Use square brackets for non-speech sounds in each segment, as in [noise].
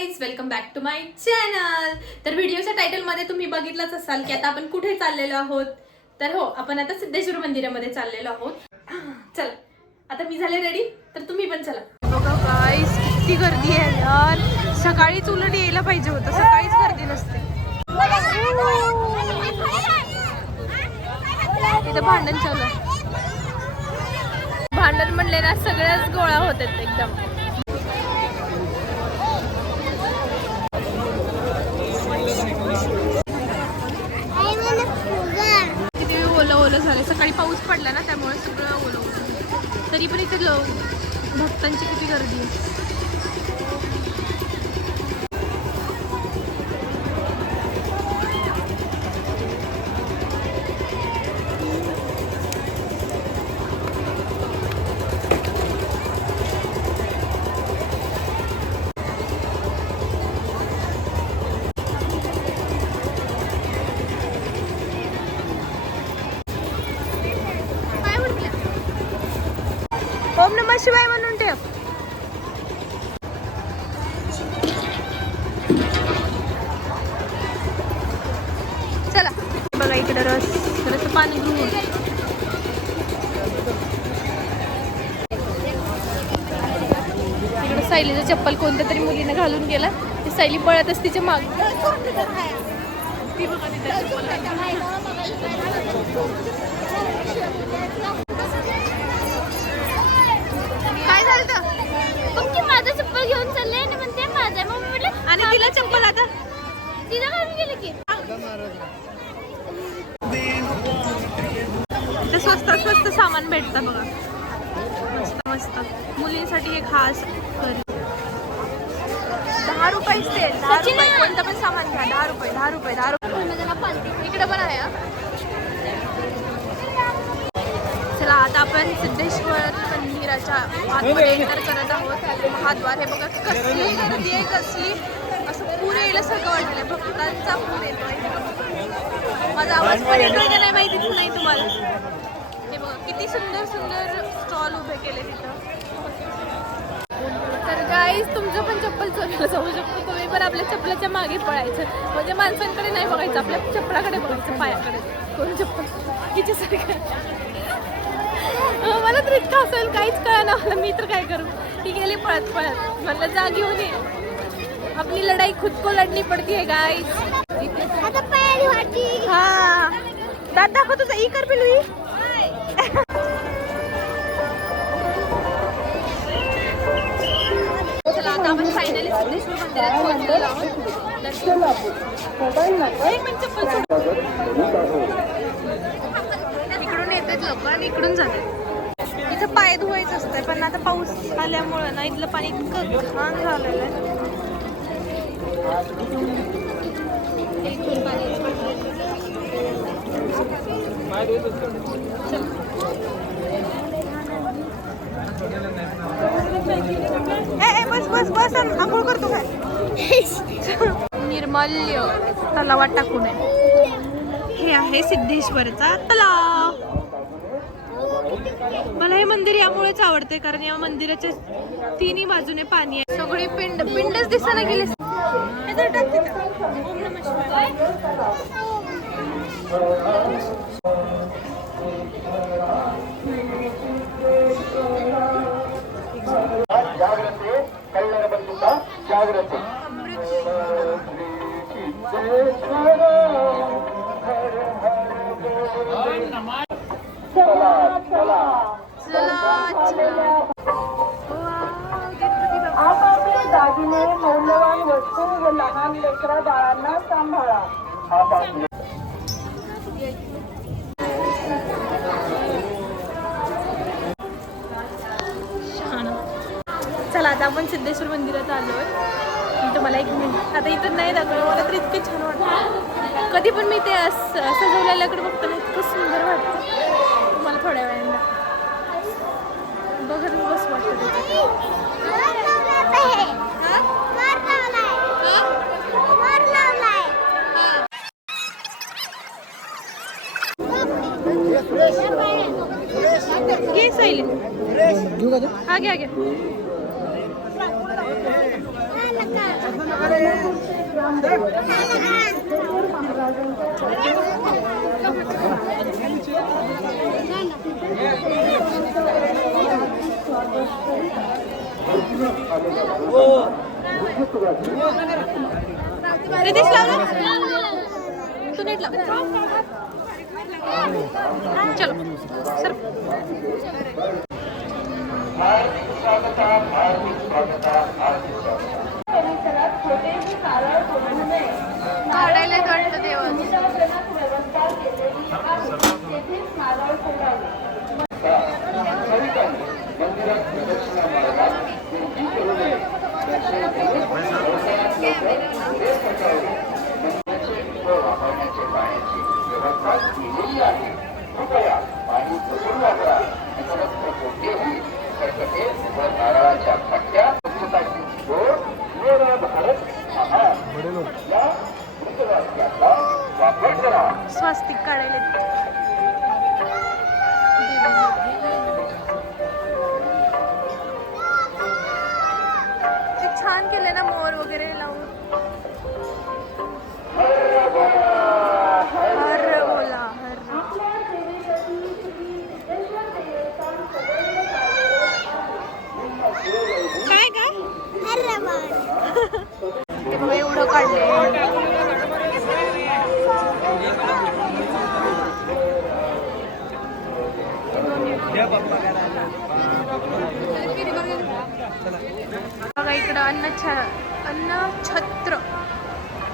Guys welcome back to my channel तर व्हिडिओच्या टायटलमध्ये तुम्ही बघितलंच असाल की आता आपण कुठे चाललेलो आहोत? तर हो आपण आता सिद्धेश्वर मंदिरामध्ये चाललेलो आहोत. [clears throat] चला आता मी झाले रेडी तर तुम्ही पण चला. बघा गाईस किती गर्दी आहे यार. सकाळीच उलट यायला पाहिजे होतं सकाळीच गर्दी नसते. तिथं भांडण चालू भांडण म्हणले ना सगळ्याच गोळा होतात एकदम किती ओलं ओलं झालं सकाळी पाऊस पडला ना त्यामुळे सगळं ओलं तरी पण इथे भक्तांची किती गर्दी आहे. पाणी घेऊन. इकडे सायलीचं चप्पल कोणत्या तरी मुलीनं घालून गेला. ती सायली पळतच तिच्या माग. ती बघा तिथं चप्पल काय झालं मग ती माझं चप्पल घेऊन चालले आणि म्हणते माझं मग मी म्हटलं आणि तिला चप्पल आता तिला घालून गेले की इथे स्वस्त सामान भेटतं बघा. मस्त मस्त. मुलींसाठी एक खास दहा रुपये तेल दहा रुपये. कोणतं पण सामान घ्या. दहा रुपये दहा रुपये दहा रुपये. इकडे पण आहे. चला आता आपण सिद्धेश्वर मंदिराच्या आतमध्ये एंटर करत आहोत. महाद्वार. हे बघा कसली गर्दी आहे कसली. असं पूर येण्यासारखं वाटलंय भक्तांचा पूर येतोय. माझा आवाज पण येतोय का नाही माहिती नाही तुम्हाला. किती सुंदर सुंदर स्टॉल उभे केले तिथं. तर गाईज तुमचं पण चप्पल चोरीला जाऊ शकतो. तुम्ही पण आपल्या चप्पलाच्या मागे पळायचं. म्हणजे माणसांकडे नाही बघायचं आपल्या चप्पलाकडे बघायचं पायाकडे. कोण चप्पल? हिच्यासारखं. मला तर इतकं असेल काहीच कळना. मला मी तर काय करू? ती गेली पळत पळत. म्हणलं जा घेऊन ये. आपली लढाई खुद को लढनी पडती है पहिली वाटी. हा. दाखव तुझा. ई कर पिलू ई. इकडून येतात लोक आणि इकडून जातात. इथं पाय धुवायचं असतंय पण आता पाऊस आल्यामुळे ना इथलं पाणी इतकं घाण झालेलं आहे इथून पाणी ए, ए, बस बस बस आंघोळ करतो काय निर्मल्य तलावात टाकू नये हे आहे सिद्धेश्वरचा तलाव. मला हे मंदिर यामुळेच आवडते कारण या मंदिराच्या तिन्ही बाजूने पाणी आहे. सगळी पिंड पिंडच दिसायला गेले. ओम नमः जागृती चला चला. आपापले दागिने मौल्यवान वस्तू व लहान लेकरा बाळांना सांभाळा. आपण सिद्धेश्वर मंदिरात आलोय. इथं मला एक मिनिट. आता इथं नाही दाखवलं मला तर इतकं छान वाटतं. कधी पण मी ते अस- सजवलेल्याकडे बघताना इतकं सुंदर वाटतं. तुम्हाला थोड्या वेळाने. बघत बस वाटतं. घे सैली. हा घ्या घ्या. रितेश लावलं? तू नीट लाव. चलो. सर. हार्दिक स्वागत हार्दिक स्वागत हार्दिक स्वागत. छ अन्नछत्र.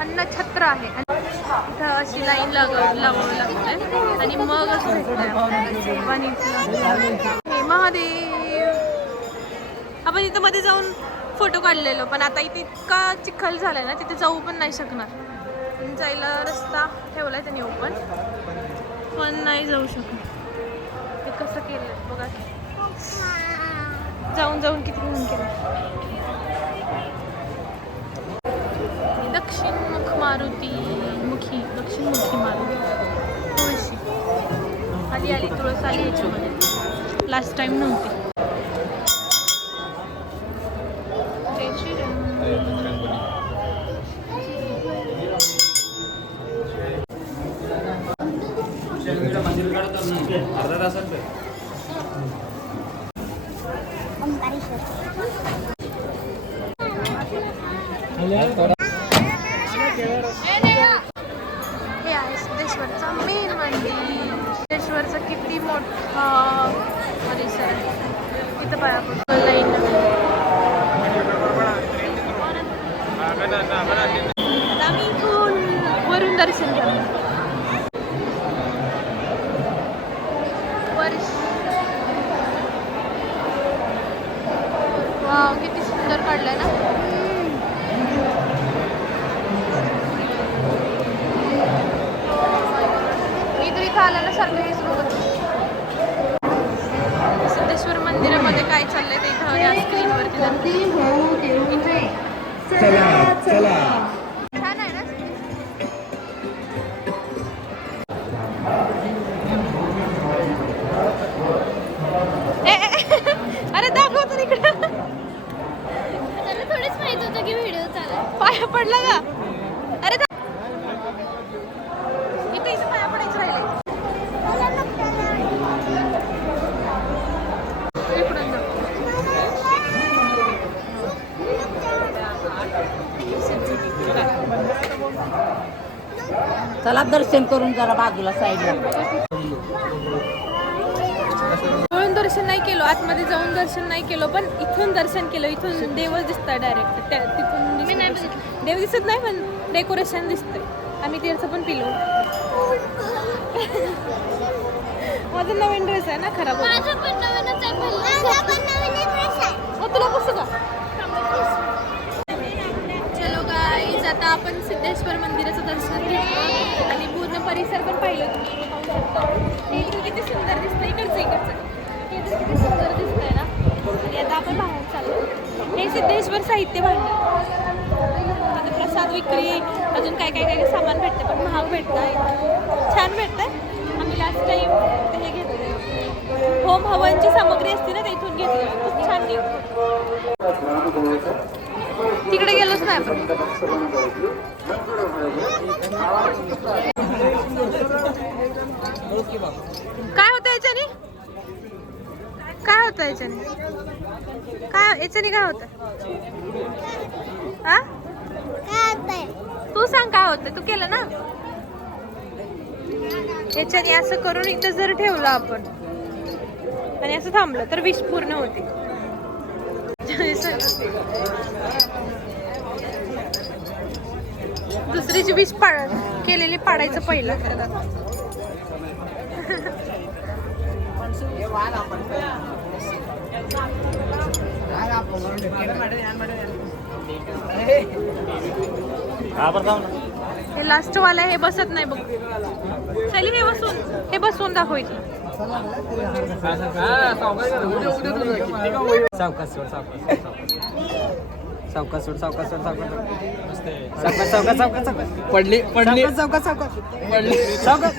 अन्नछत्र आहे. इथं अशी लाईन लाग लावावं लागतंय आणि मगच भेटतंय आपल्याला हे महादेव. आपण इथं मध्ये जाऊन फोटो काढलेलो पण आता इथे इतका चिखल झालाय ना तिथे जाऊ पण नाही शकणार. जायला रस्ता ठेवलाय त्यांनी ओपन पण नाही जाऊ शकत हे कसं केलं बघा. जाऊन जाऊन किती म्हणून केलं दक्षिण मुख मारुती मुखी दक्षिण मुखी मारुती तुळशी आली आली तुळस आली याच्यामध्ये लास्ट टाइम नव्हती जय श्रीराम. हे आहे सिद्धेश्वरचं मेन मंदिर. सिद्धेश्वरचं किती मोठा परिसर आहे. इथं पाया पडतो लाईन आम्ही इथून वरून दर्शन करतो वर्ष. चला दर्शन करून जरा बाजूला साईडला. जवळून दर्शन नाही केलं आतमध्ये जाऊन दर्शन नाही केलं पण इथून दर्शन केलं इथून देवच दिसतं डायरेक्ट त्या तिथून मी नाही दिसतं. देव दिसत नाही पण डेकोरेशन दिसतंय. आम्ही तीर्थ पण पिलो. [laughs] माझा नवीन ड्रेस आहे ना खराब होता. माझं पण महाग भेटतं छान भेटतं आम्ही लास्ट टाइम हे घेतलं होम हवनची सामग्री असते ना ते इथून घेतली. खूप छान घेतली तिकडे गेलो बोललोच नाही आपण. काय होतं याच्याने? काय होतं याच्याने? काय याच्याने काय होतं? हा तू सांग काय होतं तू केलं ना? याच्याने असं करून इथं जर ठेवलं आपण. आणि असं थांबलं तर विष पूर्ण होते. दुसरीची विष पाड केलेली पाडायचं पहिलं. हे लास्ट वाला हे बसत नाही बघ. चली हे बसून हे बसून दाखवायचं सावकाश सोड सावकाश सावकाश सोड सावकाश सोड सावकाश सावकाश सावकाश सावकाश सावकाश. पडली पडली. सावकाश सावकाश पडली. सावकाश.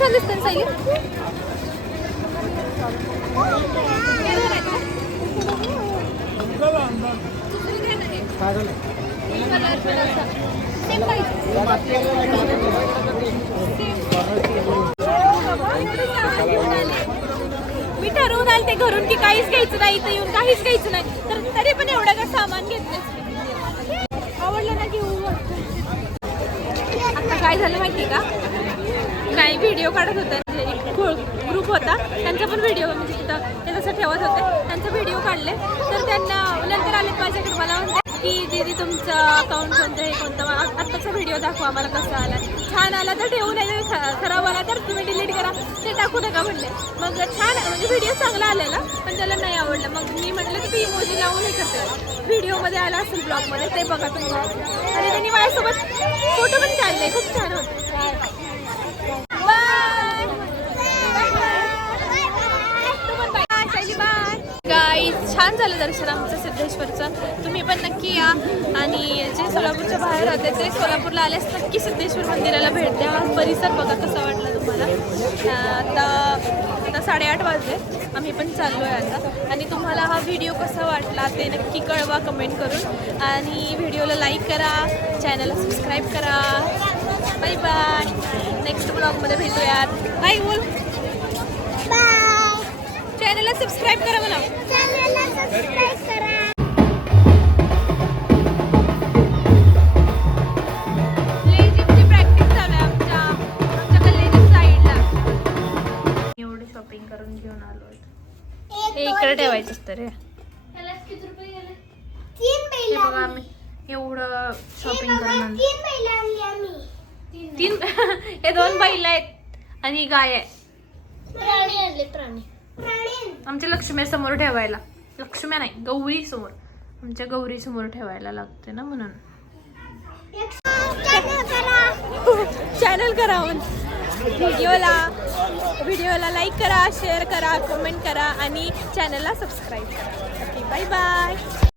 छान दिसतं ना सायली मी ठरवून आले ते घरून की काहीच घ्यायचं नाही इथं येऊन काहीच घ्यायचं नाही. तर तरी पण एवढं का सामान घेतलं आवडलं ना घेऊ आता काय झालं माहिती का? नाही व्हिडिओ काढत होते. ग्रुप होता. त्यांचा पण व्हिडिओ म्हणजे तिथं ते तसं ठेवत होते. त्यांचे व्हिडिओ काढले. तर त्यांना नंतर आले माझ्याकडे मला म्हणते की दीदी तुमचं अकाउंट कोणतं हे कोणतं आत्ताचा व्हिडिओ दाखवा आम्हाला कसा आला. छान आला तर ठेवू नये. खराब आला तर तुम्ही डिलीट करा. ते टाकू नका म्हणले. मग छान म्हणजे व्हिडिओ चांगला आलेला पण त्याला नाही आवडलं. मग मी म्हटलं की ती इमोजी लावून हे करते. व्हिडिओमध्ये आला असेल ब्लॉगमध्ये ते बघा तुम्ही. आणि त्यांनी माझ्यासोबत फोटो पण काढले. खूप छान होते बाय गाई छान झालं दर्शन आमचं सिद्धेश्वरचं. तुम्ही पण नक्की या. आणि जे सोलापूरच्या बाहेर राहते ते सोलापूरला आल्यास नक्की सिद्धेश्वर मंदिराला भेट द्या. परिसर बघा कसा वाटला तुम्हाला. आता आता साडेआठ वाजले. आम्ही पण चाललो आहे आता. आणि तुम्हाला हा व्हिडिओ कसा वाटला ते नक्की कळवा कमेंट करून. आणि व्हिडिओला लाईक करा. चॅनलला सबस्क्राईब करा. Bye bye. नेक्स्ट ब्लॉगमध्ये भेटूयात. बाय बोल. हे दोन बैल आहेत आणि ही गाय आहे. प्राणी आणले प्राणी. आमच्या लक्ष्मी समोर ठेवायला. लक्ष्म्या नाही गौरी समोर. आमच्या गौरी समोर ठेवायला लागते ना म्हणून. चॅनल करा. व्हिडिओला व्हिडिओला लाईक करा शेअर करा कमेंट करा आणि चॅनलला सबस्क्राईब करा. Okay bye bye